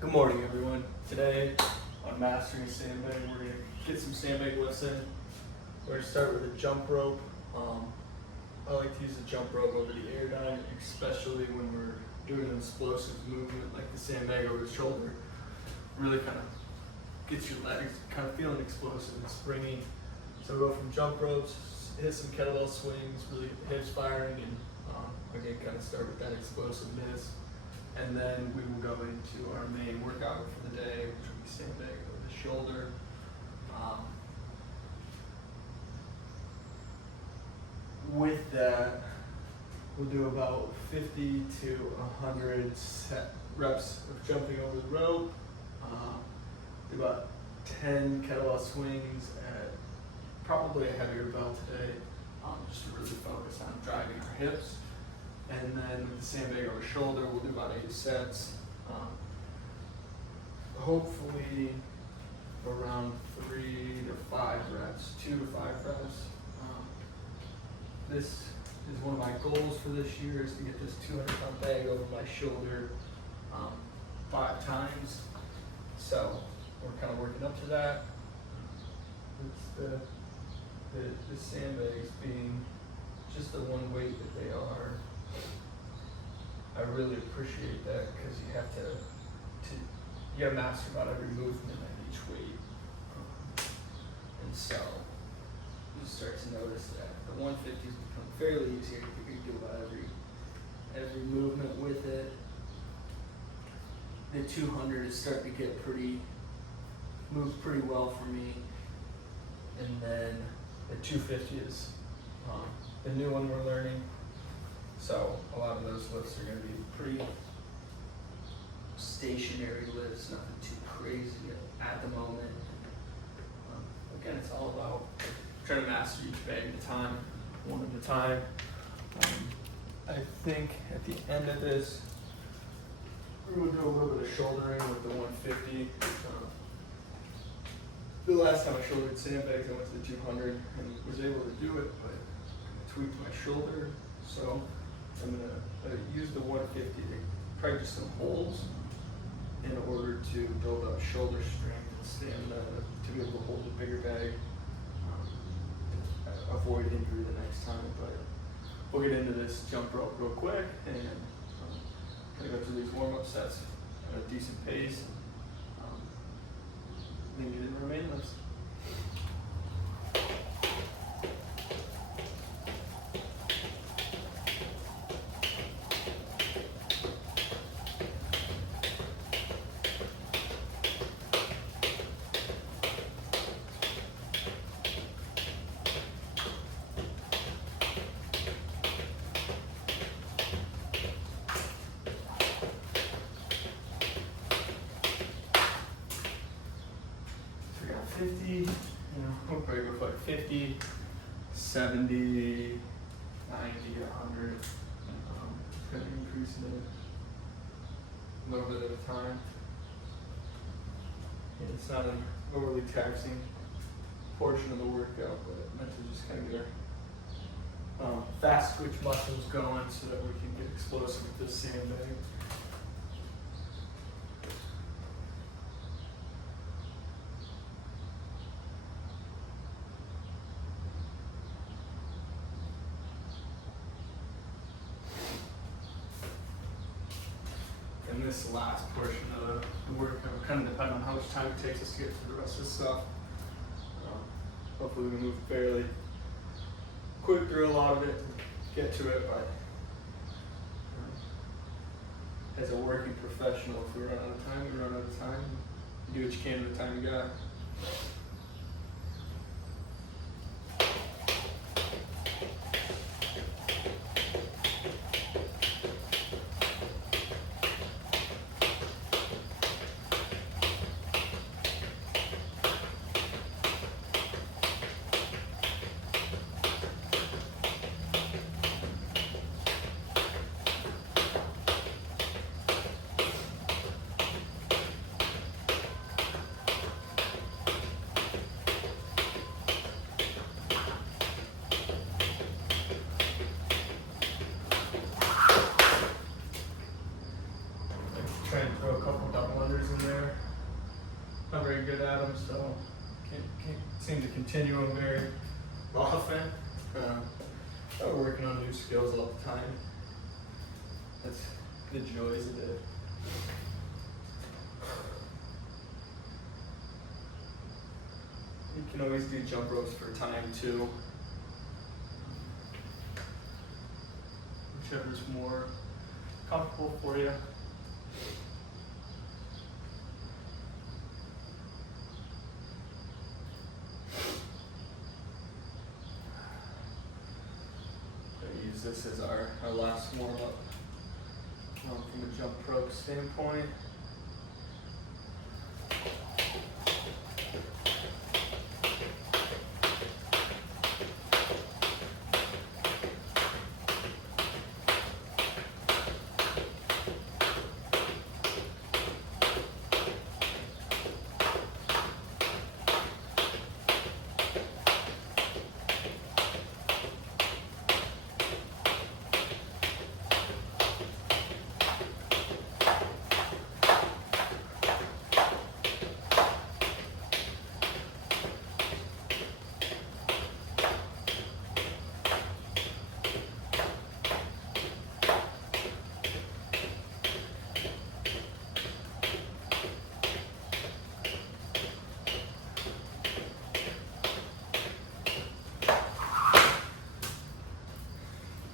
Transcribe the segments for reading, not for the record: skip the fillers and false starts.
Good morning, everyone. Today on Mastering Sandbag, we're going to get some sandbag lifts in. We're going to start with a jump rope. I like to use the jump rope over the air especially when we're doing an explosive movement like the sandbag over the shoulder. Really kind of gets your legs kind of feeling explosive and springy. So we'll go from jump ropes, hit some kettlebell swings, really get the hips firing, and again, kind of start with that explosiveness. And then we will go into our main workout for the day, which will be sandbag over the shoulder. With that, we'll do about 50 to 100 reps of jumping over the rope. Do about 10 kettlebell swings at probably a heavier bell today, just to really focus on driving our hips. And then with the sandbag over shoulder, we'll do about 8 sets. Hopefully around 3 to 5 reps, 2 to 5 reps. This is one of my goals for this year, is to get this 200-pound bag over my shoulder 5 times. So we're kind of working up to that. It's the sandbags being just the one weight that they are. I really appreciate that, because you have to master about every movement at each weight. And so you start to notice that the 150s become fairly easier. You can do about every movement with it. The 200 is starting to get moves pretty well for me. And then the 250 is the new one we're learning. So a lot of those lifts are going to be pretty stationary lifts, nothing too crazy at the moment. Again, it's all about trying to master each bag at a time, one at a time. I think at the end of this, we're going to do a little bit of shouldering with the 150. The last time I shouldered sandbags, I went to the 200 and was able to do it, but I tweaked my shoulder. So I'm going to use the 150 to practice some holds in order to build up shoulder strength and stamina to be able to hold a bigger bag, avoid injury the next time. But we'll get into this jump rope real quick and kind of go through these warm-up sets at a decent pace, then get into our main lifts. We'll probably go for like 50, 70, 90, 100. Kind of increasing it a little bit at a time. And it's not an overly taxing portion of the workout, but meant to just kind of get our fast twitch muscles going so that we can get explosive with this sandbag. And this last portion of the workout will kind of depend on how much time it takes us to get through the rest of the stuff. Hopefully we move fairly quick through a lot of it, get to it, but as a working professional, if we run out of time, we run out of time. You do what you can with the time you got. not very good at them, so can't seem to continue them very often. We're working on new skills all the time. That's the joys of it. You can always do jump ropes for time too. Whichever's more comfortable for you. Use this as our last warm-up from a jump rope standpoint.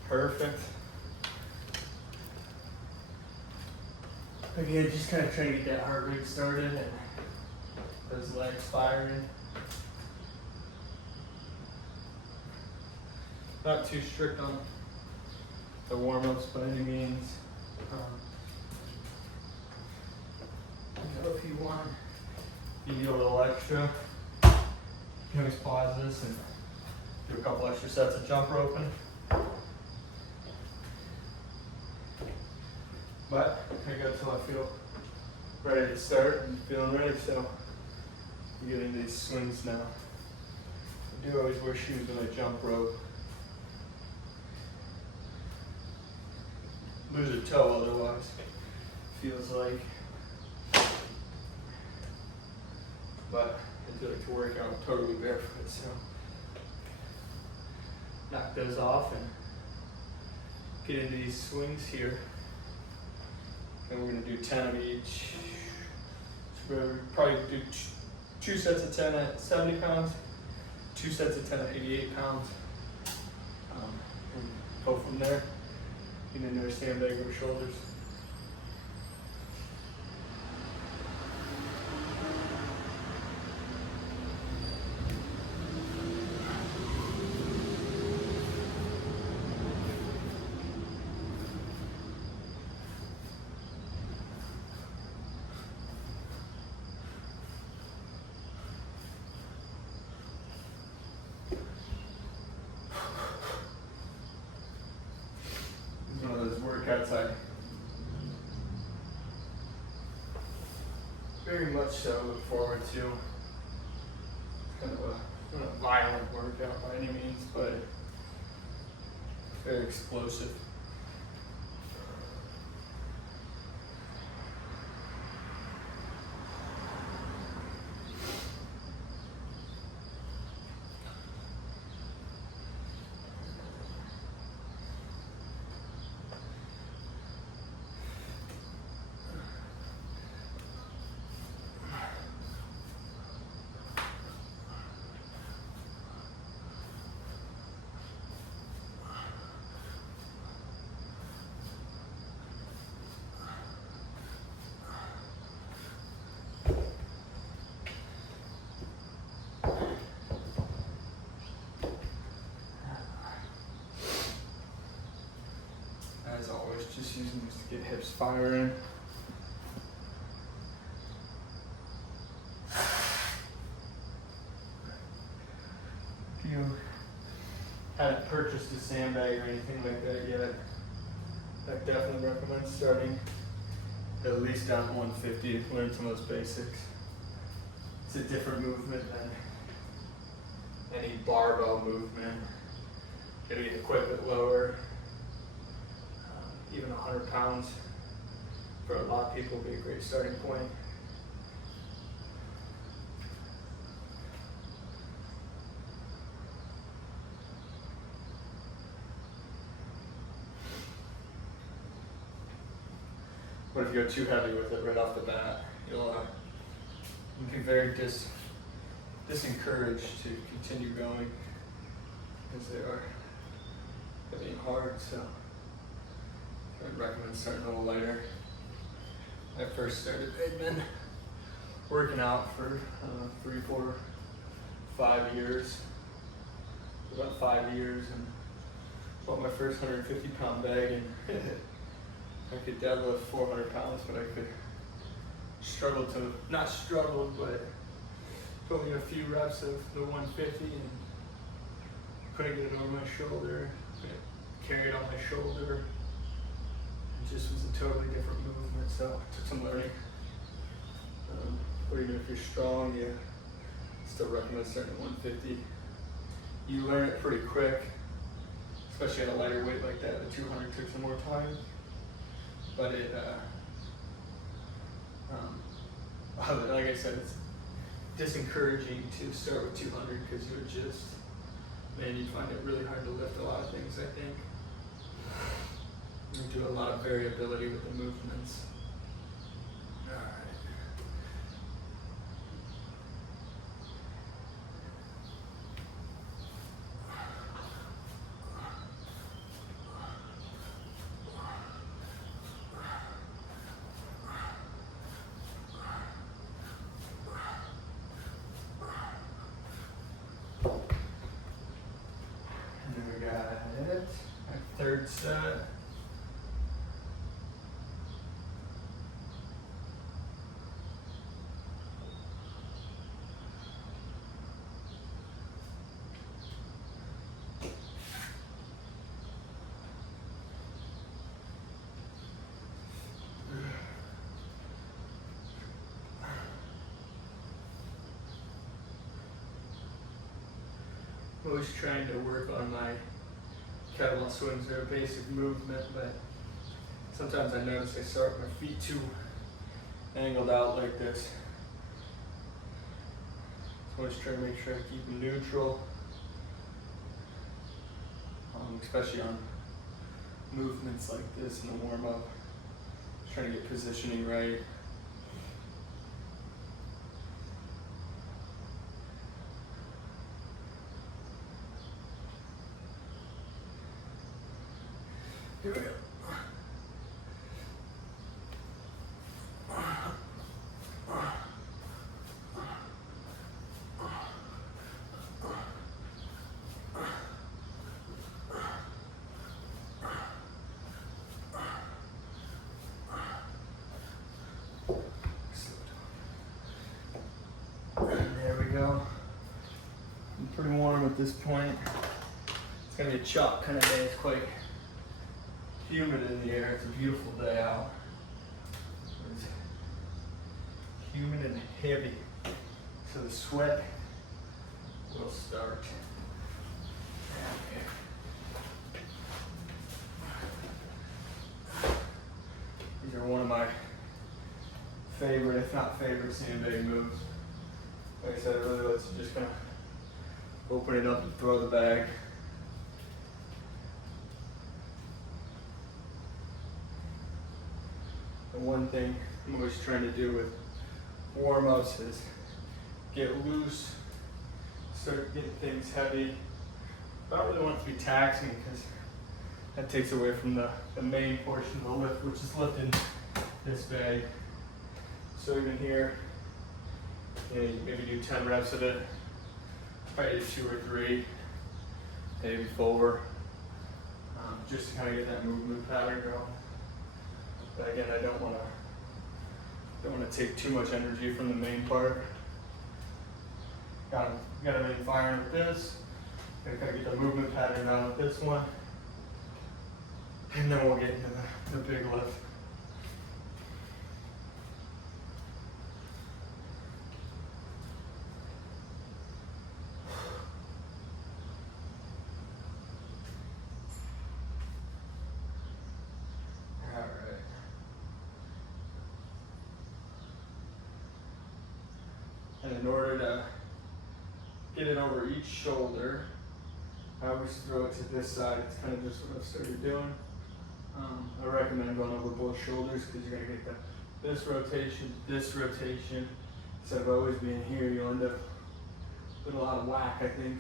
Perfect. Again, just kind of trying to get that heart rate started and those legs firing. Not too strict on the warm-ups by any means. If you want, you need a little extra, you can always pause this and do a couple extra sets of jump roping. But I got till I feel ready to start and feeling ready, so I'm getting these swings now. I do always wear shoes when I jump rope. Lose a toe otherwise, feels like. But I do like to work out totally barefoot, so knock those off and get into these swings here. And we're going to do 10 of each. So we'll probably do two sets of 10 at 70 pounds, 2 sets of 10 at 88 pounds. And go from there. Get into a sandbag over shoulders. Workouts I very much so look forward to. It's kind of not a violent workout by any means, but very explosive. As always, just using this to get hips firing. If you haven't purchased a sandbag or anything like that yet, I definitely recommend starting at least down to 150 to learn some of those basics. It's a different movement than any barbell movement. Get the equipment lower. Even 100 pounds for a lot of people would be a great starting point. But if you go too heavy with it right off the bat, you'll be very disencouraged to continue going because they are hitting hard. So I'd recommend starting a little lighter. I first started, I'd been working out for 3, 4, 5 years, about 5 years, and bought my first 150-pound bag, and I could deadlift 400 pounds, but I could not struggle, but put in a few reps of the 150 and couldn't get it over my shoulder, couldn't carry it on my shoulder. It just was a totally different movement, so it took some learning. Or even if you're strong, you still recommend starting at 150. You learn it pretty quick, especially at a lighter weight like that. The 200 took some more time, but it, like I said, it's disencouraging to start with 200 because you find it really hard to lift a lot of things, I think. You do a lot of variability with the movements. All right. And then we got it. Our third set. I'm always trying to work on my kettlebell swings. They're a basic movement, but sometimes I notice I start with my feet too angled out like this. So I always try to make sure I keep them neutral, especially on movements like this in the warm-up. Trying to get positioning right. Here we go. There we go. I'm pretty warm at this point. It's gonna be a chalk kind of day. It's quite humid in the air. It's a beautiful day out. It's humid and heavy, so the sweat will start. These are one of my favorite, if not favorite, sandbag moves. Like I said, it really lets you just kind of open it up and throw the bag. And one thing I'm always trying to do with warm-ups is get loose, start getting things heavy. I don't really want it to be taxing because that takes away from the main portion of the lift, which is lifting this bag. So even here, you maybe do 10 reps of it, probably do 2 or 3, maybe 4, just to kind of get that movement pattern going. But again, I don't want to take too much energy from the main part. Got everything firing with this. Gotta kind of get the movement pattern down with this one, and then we'll get into the big lift. And in order to get it over each shoulder, I always throw it to this side. It's kind of just what I've started doing. I recommend going over both shoulders because you're gonna get this rotation, instead of always being here. You'll end up with a lot of whack, I think.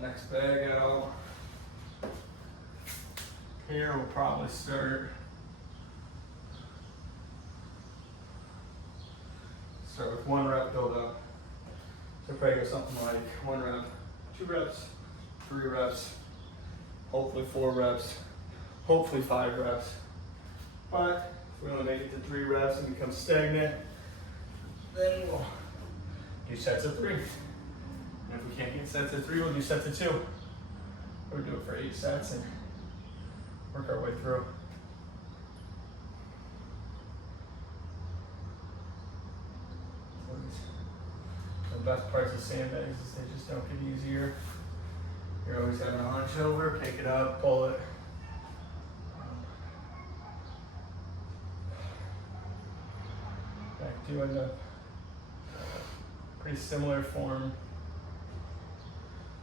Next bag out. Here we'll probably start with 1 rep build up. So probably go something like 1 rep, 2 reps, 3 reps, hopefully 4 reps, hopefully 5 reps. But if we only make it to 3 reps and become stagnant, then we'll do sets of 3. And if we can't get sets of 3, we'll do sets of 2. Or do it for 8 sets and work our way through. The best parts of sandbags is they just don't get easier. You're always having a hunch over, pick it up, pull it. I do end up pretty similar form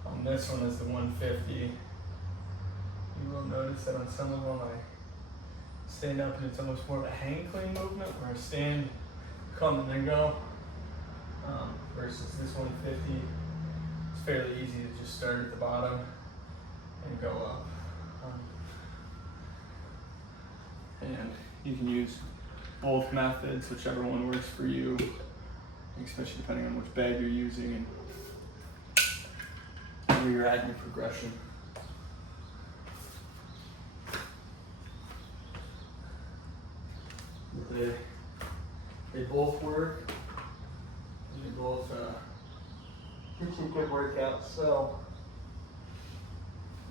on this one as the 150. You will notice that on some of them I stand up and it's almost more of a hang clean movement where I stand, come and then go. Versus this 150, it's fairly easy to just start at the bottom and go up. And you can use both methods, whichever one works for you, especially depending on which bag you're using and where you're at in your progression. They both work. They both get you a good workout, so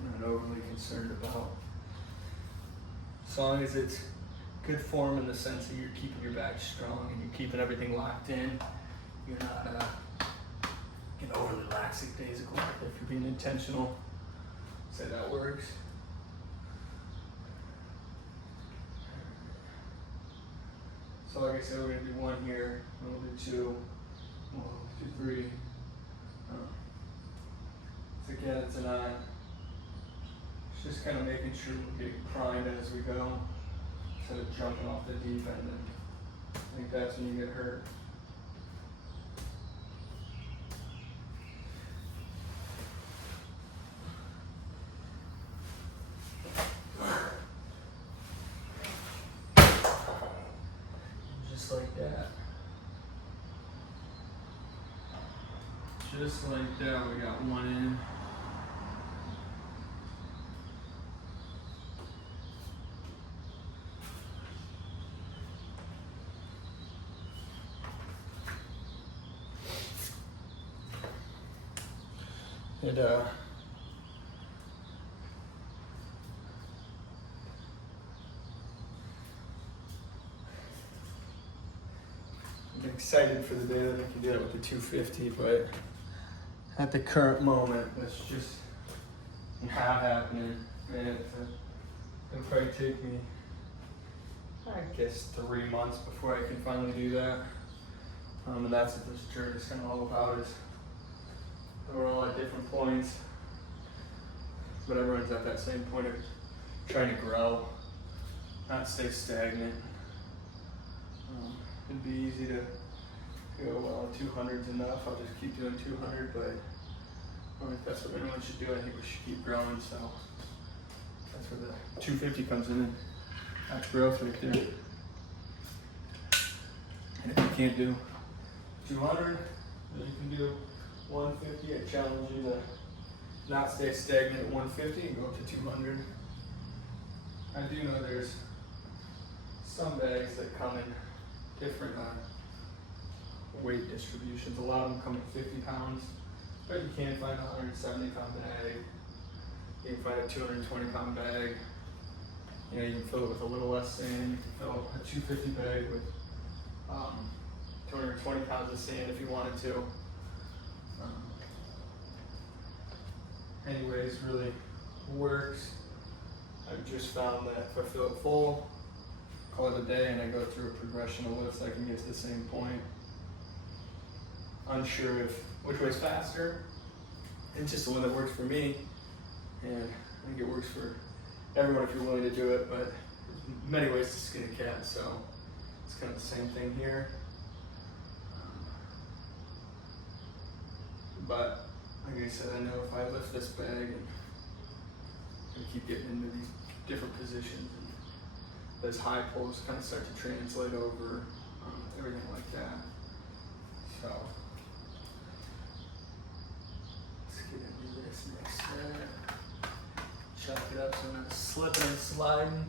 I'm not overly concerned about. As long as it's good form in the sense that you're keeping your back strong and you're keeping everything locked in, you're not overly lackadaisical. If you're being intentional, say that works. So like I said, we're gonna do 1 here, and we'll do 2, we'll do 3. So again, it's a 9. It's just kind of making sure we're getting primed as we go, instead of jumping off the deep end. And I think that's when you get hurt. Like that. Just like that, we got 1 in. I'm excited for the day that I can do it with the 250, but at the current moment, that's just not happening. And it'll probably take me, I guess, 3 months before I can finally do that. And that's what this journey is kind of all about, is we're all at different points, but everyone's at that same point of trying to grow, not stay stagnant. It'd be easy to go, well, 200's enough, I'll just keep doing 200, but I think that's what anyone should do. I think we should keep growing, so that's where the 250 comes in, and that's growth right there. And if you can't do 200, then you can do 150. I challenge you to not stay stagnant at 150 and go up to 200. I do know there's some bags that come in different weight distributions. A lot of them come in 50 pounds, but you can find a 170 pound bag. You can find a 220 pound bag. You know, you can fill it with a little less sand. You can fill a 250 bag with 220 pounds of sand if you wanted to. Anyways, really works. I've just found that if I fill it full, call it a day, and I go through a progression of lifts, I can get to the same point. Unsure if which way's faster. It's just the one that works for me, and I think it works for everyone if you're willing to do it, but there's many ways to skin a cat, so it's kind of the same thing here. But like I said, I know if I lift this bag and keep getting into these different positions, and those high pulls kind of start to translate over, everything like that. So let's get into this next set. Chop it up so I'm not slipping and sliding.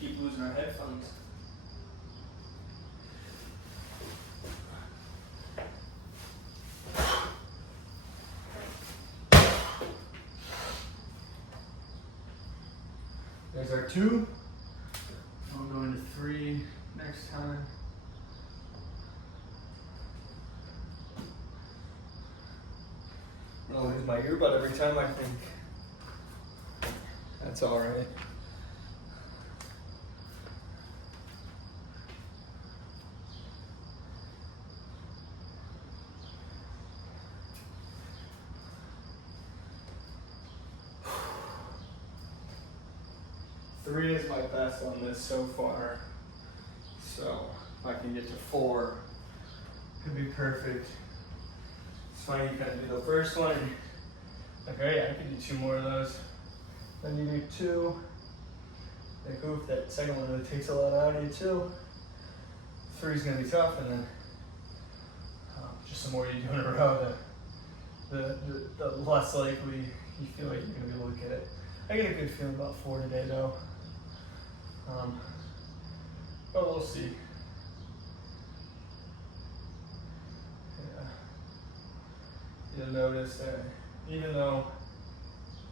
Keep losing our headphones. There's our 2. I'll go into 3 next time. I'll lose my earbud every time, I think. That's all right. Three is my best on this so far. So if I can get to 4, it'd be perfect. It's funny, you kind of do the first one, and like, oh yeah, I could do 2 more of those. Then you do 2. Like, oof, that second one really takes a lot out of you too. 3 is gonna be tough, and then just the more you do in a row, the less likely you feel like you're gonna be able to get it. I get a good feeling about 4 today though. But we'll see. Yeah. You'll notice that even though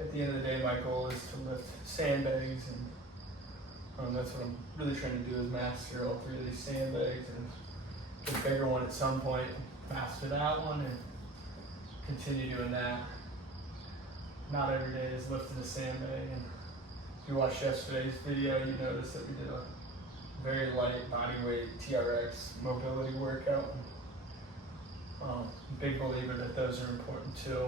at the end of the day my goal is to lift sandbags, and that's what I'm really trying to do, is master all 3 of these sandbags and get a bigger one at some point, master that one, and continue doing that. Not every day is lifting a sandbag, and if you watched yesterday's video, you noticed that we did a very light bodyweight TRX mobility workout. Big believer that those are important too.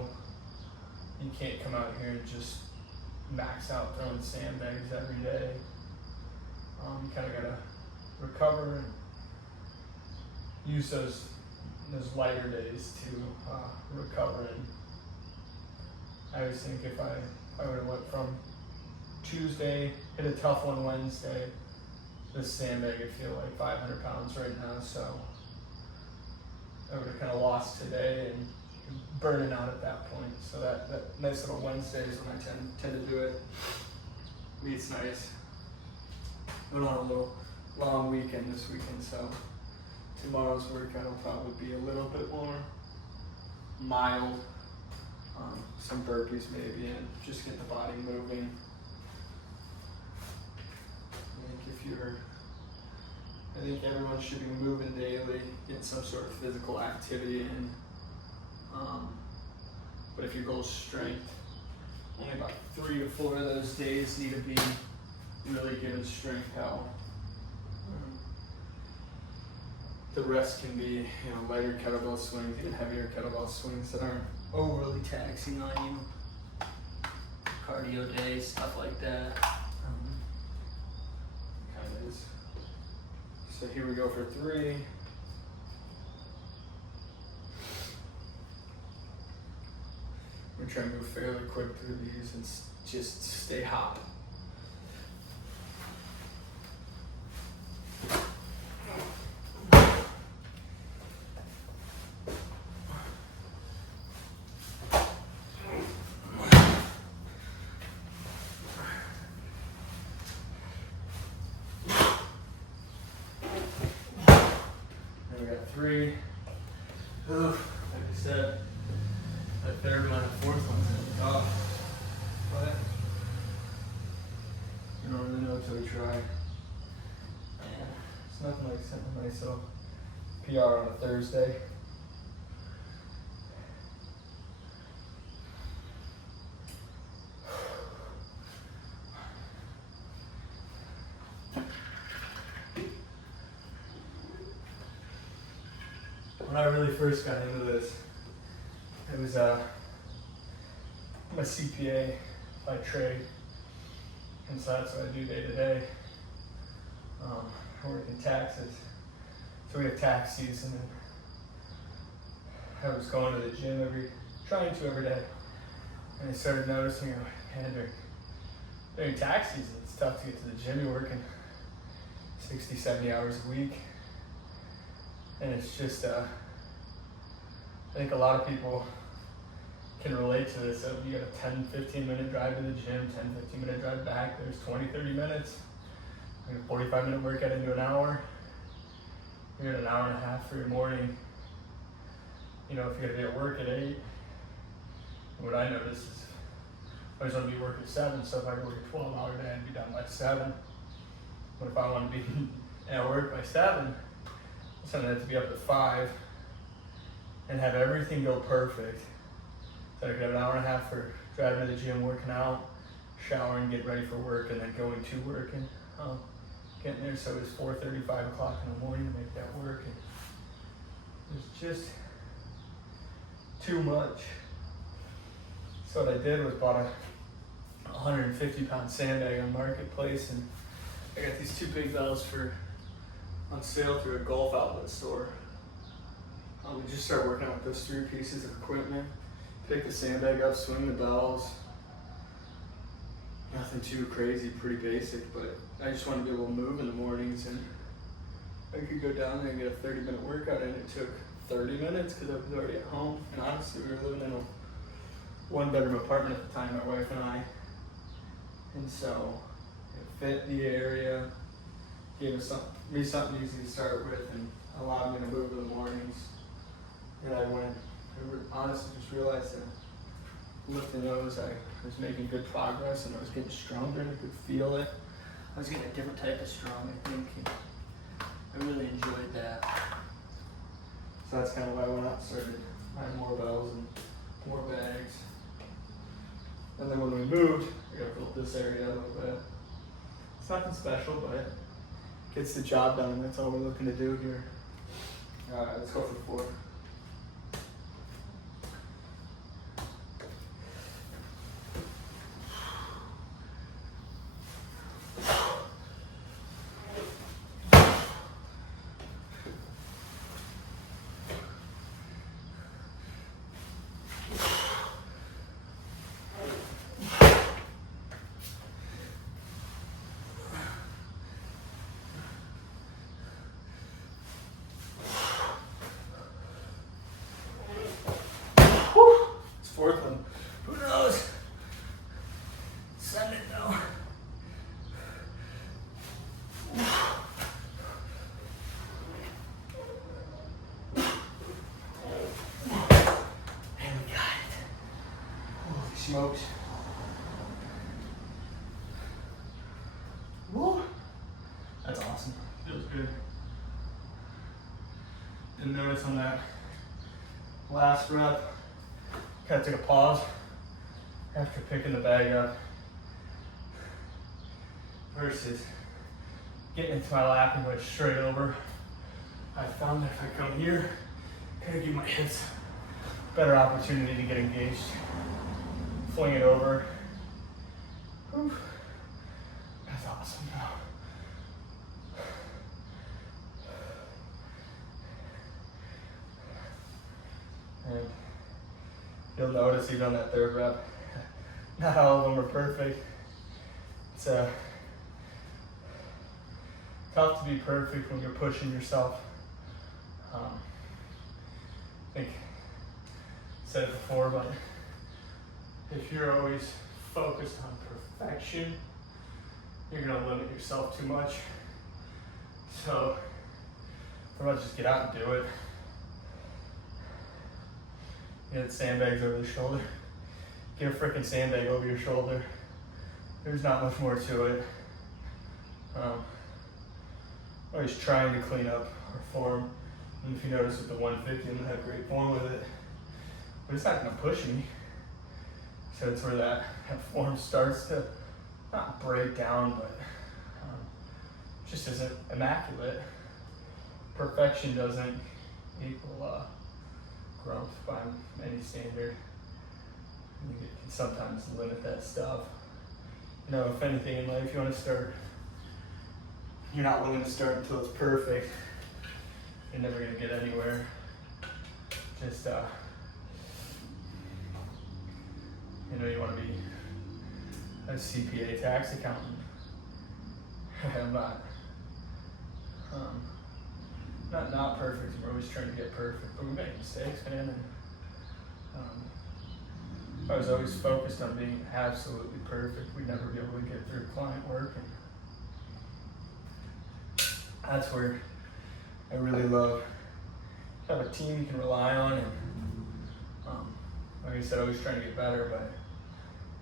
You can't come out here and just max out throwing sandbags every day. You kind of gotta recover and use those lighter days to recover. And I always think if I would have went from Tuesday, hit a tough one Wednesday, this sandbag would feel like 500 pounds right now, so I would have kind of lost today and burning out at that point. So that nice little Wednesday is when I tend to do it. It's nice. Went on a little long weekend this weekend, so tomorrow's workout will probably be a little bit more mild. Some burpees maybe, and just get the body moving. I think everyone should be moving daily, get some sort of physical activity in. But if your goal is strength, only about 3 to 4 of those days need to be really good strength health. The rest can be, lighter kettlebell swings, even heavier kettlebell swings that aren't overly taxing on you. Cardio days, stuff like that. Kind of is. So here we go for 3. I'm gonna try and move fairly quick through these and just stay hot. we got 3. Ooh, like I said, that third one and fourth one's gonna be tough. But you don't really know until you try. Yeah, it's nothing like setting a nice little PR on a Thursday. When I really first got into this, it was I'm a CPA by trade, and so that's what I do day to day. I work in taxes, so we have tax season, and I was going to the gym trying to every day, and I started noticing, man, during tax season, it's tough to get to the gym. You're working 60, 70 hours a week, and it's just I think a lot of people can relate to this. So you got a 10, 15 minute drive to the gym, 10, 15 minute drive back. There's 20, 30 minutes. Like a 45 minute workout into an hour. You're at an hour and a half for your morning. You know, if you're gonna be at work at 8, what I notice is I always want to be working 7, so if I work a 12-hour day, I'd be done by 7. But if I want to be at work by 7, so I have to be up at 5 and have everything go perfect. So I could have an hour and a half for driving to the gym, working out, showering, getting ready for work, and then going to work and getting there. So it was 4:30, 5 o'clock in the morning to make that work. And it was just too much. So what I did was bought a 150-pound sandbag on Marketplace, and I got these 2 big bells on sale through a golf outlet store. We just started working out with those 3 pieces of equipment. Pick the sandbag up, swing the bells. Nothing too crazy, pretty basic, but I just wanted to be able to move in the mornings, and I could go down there and get a 30-minute workout in. It took 30 minutes because I was already at home, and honestly, we were living in a 1-bedroom apartment at the time, my wife and I, and so it fit the area, gave me something easy to start with, and allowed me to move in the mornings. And I honestly just realized that lifting those, I was making good progress, and I was getting stronger, and I could feel it. I was getting a different type of strong, I think, and I really enjoyed that. So that's kind of why I went out and started buying more bells and more bags. And then when we moved, I got to build this area a little bit. It's nothing special, but it gets the job done, and that's all we're looking to do here. All right, let's go for 4. Fourth one. Who knows? Send it though. And we got it. Holy smokes. Woo! That's awesome. Feels good. Didn't notice on that last rep. Kind of took a pause after picking the bag up versus getting into my lap and went straight over. I found that if I come here, kind of give my hips a better opportunity to get engaged. Fling it over. Whew. That's awesome now. And you'll notice even on that 3rd rep, not all of them are perfect. It's tough to be perfect when you're pushing yourself. I think I said it before, but if you're always focused on perfection, you're gonna limit yourself too much. So What about just get out and do it? Get sandbags over the shoulder. Get a freaking sandbag over your shoulder. There's not much more to it. Always trying to clean up our form. And if you notice with the 150, I'm gonna have great form with it. But it's not gonna push me. So it's where that form starts to not break down, but just isn't immaculate. Perfection doesn't equal growth by any standard. You can sometimes limit that stuff. You know, if anything in life you want to start, you're not willing to start until it's perfect. You're never gonna get anywhere. Just you know, you want to be a CPA tax accountant. I'm not perfect. We're always trying to get perfect, but we make mistakes, man. And I was always focused on being absolutely perfect. We'd never be able to get through client work, and that's where I really love have a team you can rely on. And like I said, always trying to get better, but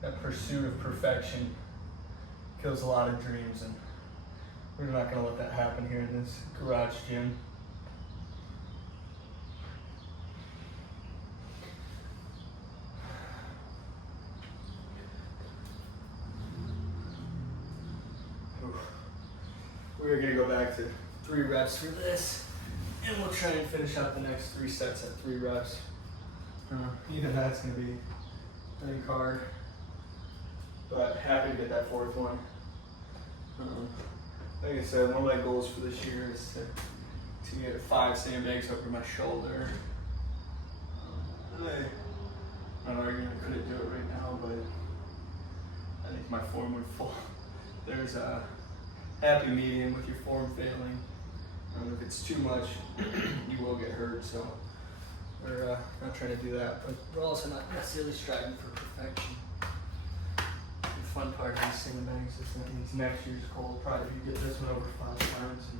that pursuit of perfection kills a lot of dreams, and we're not going to let that happen here in this garage gym. We're going to go back to 3 reps for this, and we'll try and finish out the next 3 sets at 3 reps. Even that's going to be pretty hard, but happy to get that 4th one. Like I said, one of my goals for this year is to get 5 sandbags over my shoulder. I'm not arguing I couldn't do it right now, but I think my form would fall. There's a happy medium with your form failing. If it's too much, you will get hurt. So we're not trying to do that, but we're also not necessarily striving for perfection. The fun part of these sandbags is that these next year's goal probably if you get this one over 5 times. And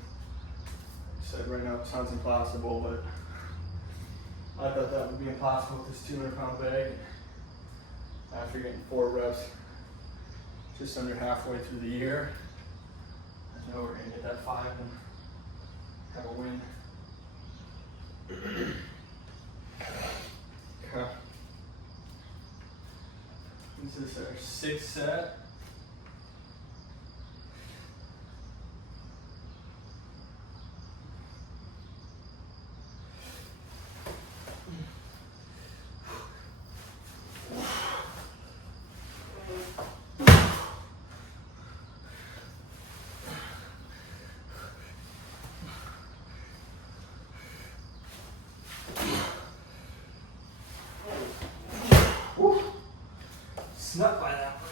like I said, right now it sounds impossible, but I thought that would be impossible with this 200-pound bag. After getting 4 reps, just under halfway through the year, I know we're gonna get that 5 and have a win. Okay. This is our 6th set. Snuck by that one.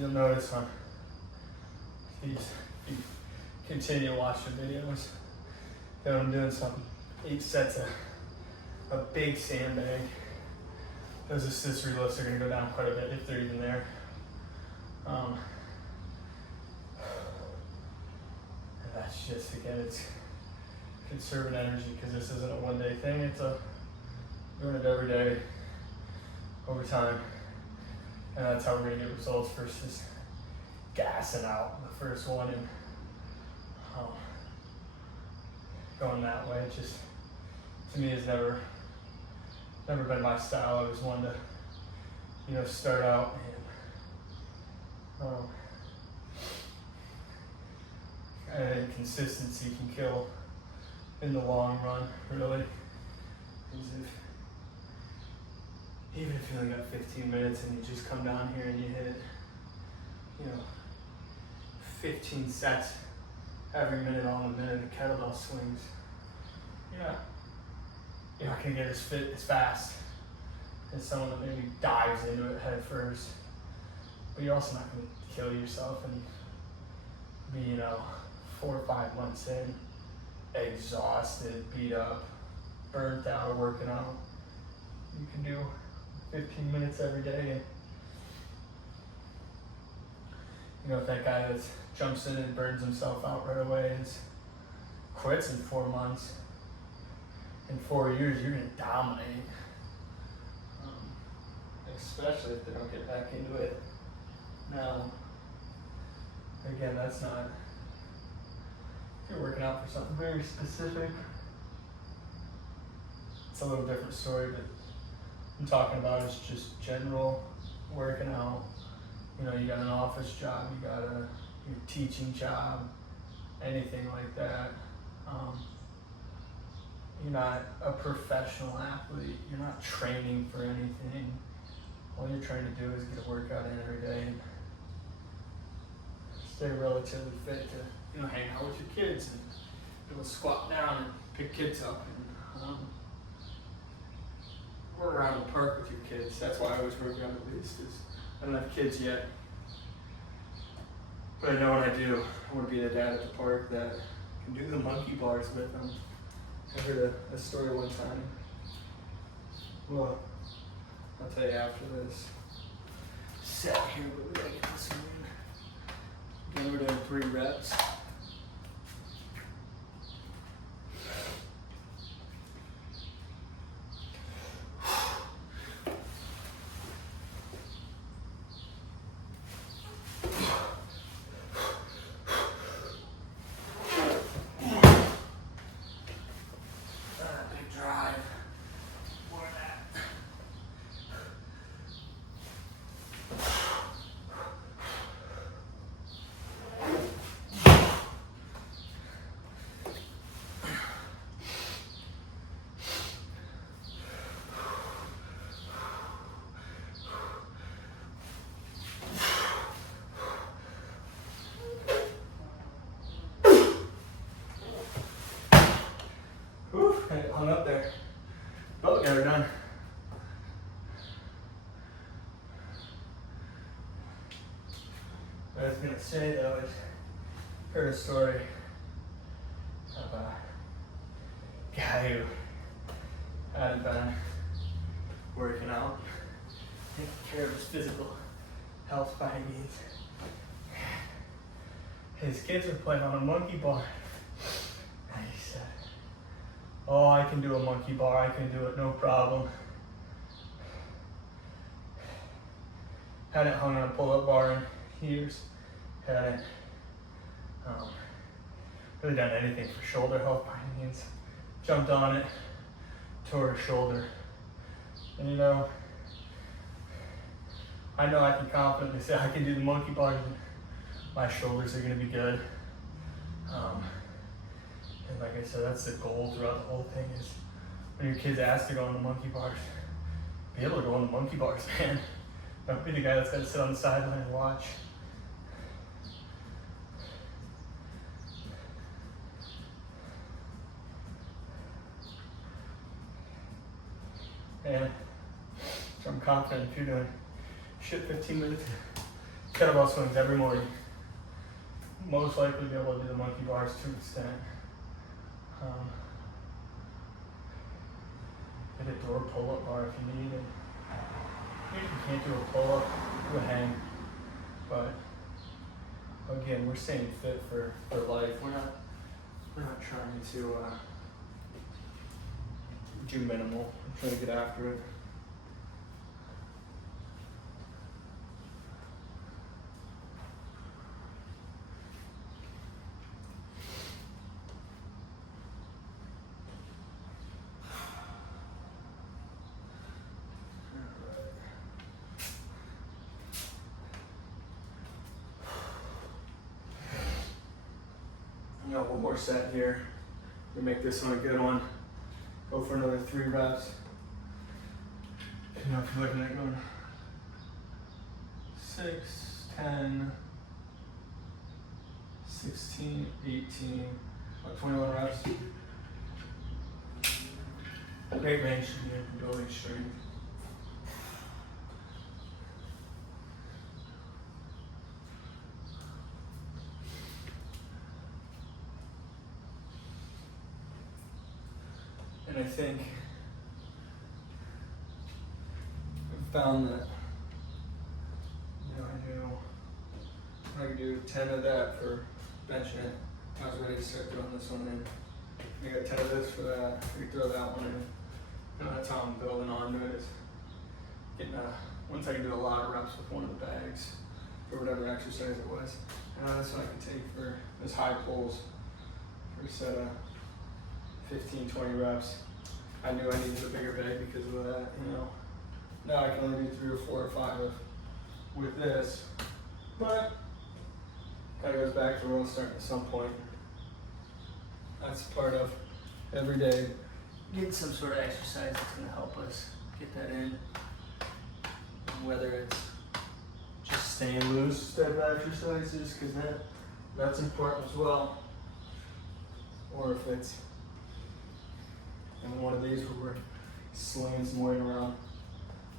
You'll notice on these, if you continue watching videos, that I'm doing some 8 sets of a big sandbag. Those accessory lifts are going to go down quite a bit if they're even there. And that's just, again, it's conserving energy because this isn't a one-day thing. It's doing it every day over time. And that's how we're going to get results versus gassing out the first one and going that way. It just, to me, has never been my style. I was one to, start out and I think consistency can kill in the long run, really. Even if you only got 15 minutes and you just come down here and you hit, 15 sets every minute on the minute of kettlebell swings, you're not gonna get as fit as fast as someone that maybe dives into it head first. But you're also not gonna kill yourself and be, 4 or 5 months in, exhausted, beat up, burnt out, working out. You can do 15 minutes every day. And if that guy that jumps in and burns himself out right away and quits in 4 months, in 4 years, you're gonna dominate. Especially if they don't get back into it. Now, again, that's not, if you're working out for something very specific, it's a little different story, but I'm talking about is just general working out. You got an office job, you got your teaching job, anything like that. You're not a professional athlete, you're not training for anything. All you're trying to do is get a workout in every day and stay relatively fit to, hang out with your kids and be able to squat down and pick kids up and run around the park with your kids. That's why I always work out at least, is I don't have kids yet. But I know when I do, I want to be the dad at the park that can do the monkey bars with them. I heard a story one time. Well, I'll tell you after this. Set here, but we gotta get this one in. Again, we're doing 3 reps. Hung up there. Oh, yeah, we're done. What I was gonna say though is, heard a story of a guy who hadn't been working out, taking care of his physical health by any means. His kids were playing on a monkey bar, and he said, "Oh, I can do a monkey bar, I can do it, no problem." Hadn't hung on a pull-up bar in years. Hadn't really done anything for shoulder health by any means. Jumped on it, tore his shoulder. And I know I can confidently say I can do the monkey bars and my shoulders are gonna be good. And like I said, that's the goal throughout the whole thing, is when your kids ask to go on the monkey bars, be able to go on the monkey bars, man. Don't be the guy that's got to sit on the sideline and watch. And so I'm confident if you're doing 15 minutes kettlebell swings every morning, most likely be able to do the monkey bars to an extent. Get a door pull-up bar if you need it. If you can't do a pull-up, do a hang. But again, we're staying fit for life. We're not trying to do minimal. We're trying to get after it. Got one more set here. We make this one a good one. Go for another 3 reps. If you're looking at going 6, 10, 16, 18, about 21 reps. Great range for building strength. And I think I've found that, I can do 10 of that for benching it. I was ready to start throwing this one in. I got 10 of this for that. We throw that one in. And that's how I'm building onto it. Is getting once I can do a lot of reps with one of the bags for whatever exercise it was. And that's what I can take for this high pulls for a set of 15, 20 reps. I knew I needed a bigger bag because of that, Now I can only do 3 or 4 or 5 with this. But kind of goes back to roll starting at some point. That's part of every day. Get some sort of exercise that's going to help us get that in. Whether it's just staying loose type of exercises, because that's important as well. Or if it's one of these where we're slinging some weight around.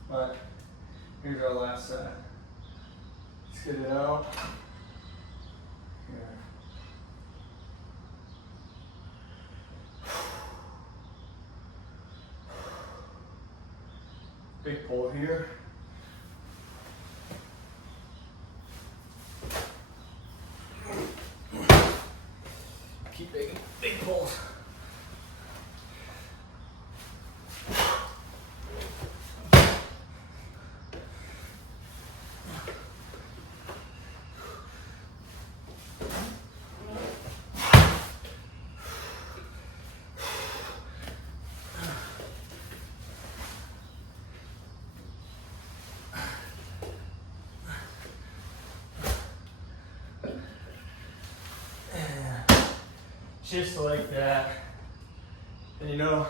But here's our last set. Let's get it out. Here. Big pull here. Keep making big pulls. Just like that. And if you're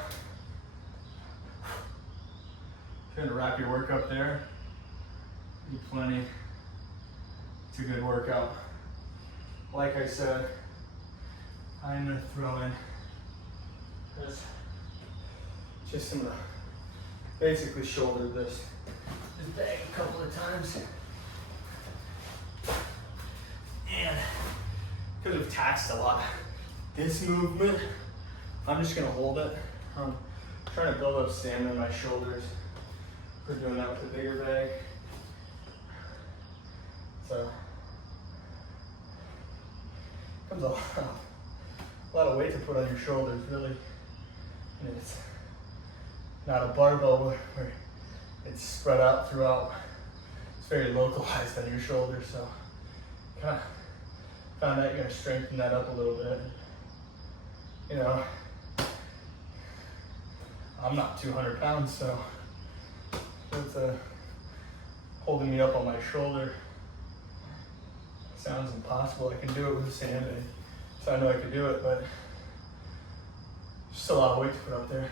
gonna wrap your work up there, you plenty. It's a good workout. Like I said, I'm gonna throw in just some of the, basically shoulder this bag a couple of times. And because we've taxed a lot this movement, I'm just gonna hold it. I'm trying to build up stamina in my shoulders for doing that with the bigger bag. So, comes a lot of weight to put on your shoulders, really. And it's not a barbell where it's spread out throughout. It's very localized on your shoulders, so kind of found out you're gonna strengthen that up a little bit. I'm not 200 pounds, so it's holding me up on my shoulder. Sounds impossible. I can do it with a sandbag, so I know I can do it, but just a lot of weight to put up there,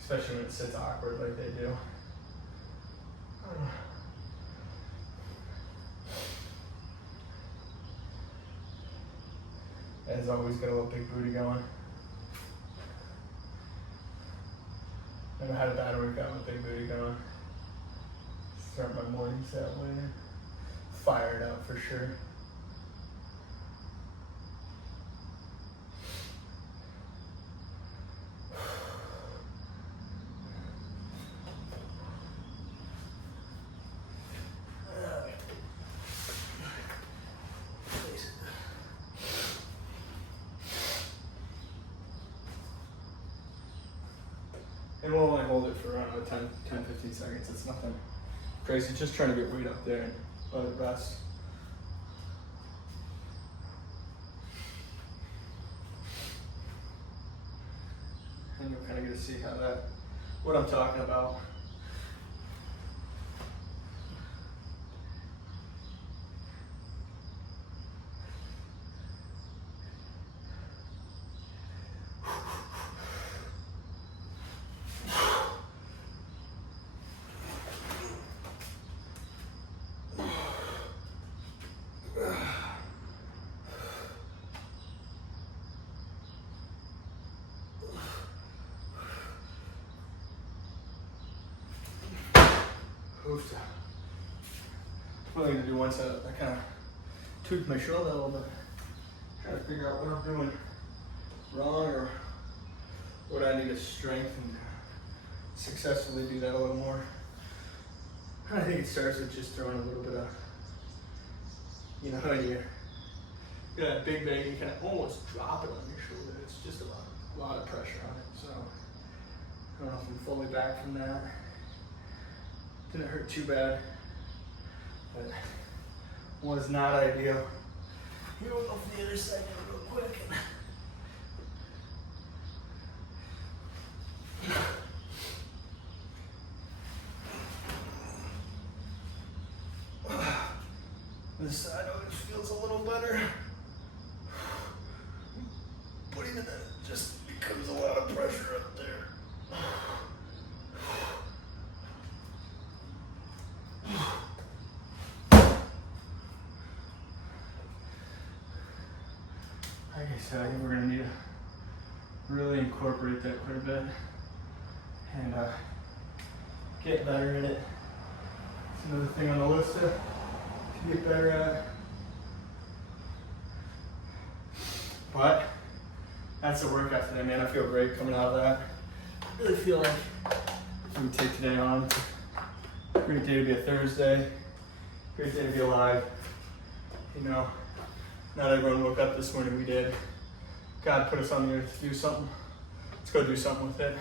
especially when it sits awkward like they do. As always, got a little big booty going. Never had a bad workout with big booty going. Start my mornings that way. Fired up for sure. And we'll only hold it for around 10-15 seconds. It's nothing crazy. Just trying to get weight up there and let it rest. And you'll kind of get to see what I'm talking about. only gonna do one set. I kind of tweaked my shoulder a little bit, trying to figure out what I'm doing wrong or what I need to strengthen to successfully do that a little more. I think it starts with just throwing a little bit of, you know, when you got that big bag, you kind of almost drop it on your shoulder. It's just a lot of pressure on it. So I don't know if I'm fully back from that. Didn't hurt too bad, but was not ideal. Here we'll go for the other side now real quick. This side always feels a little better. Putting it in just becomes a lot of pressure up there. Like I said, I think we're gonna need to really incorporate that quite a bit and get better at it. It's another thing on the list to get better at. But that's the workout today, man. I feel great coming out of that. I really feel like I'm gonna take today on. Great day to be a Thursday. Great day to be alive. You know, not everyone woke up this morning. We did. God put us on the earth to do something. Let's go do something with it.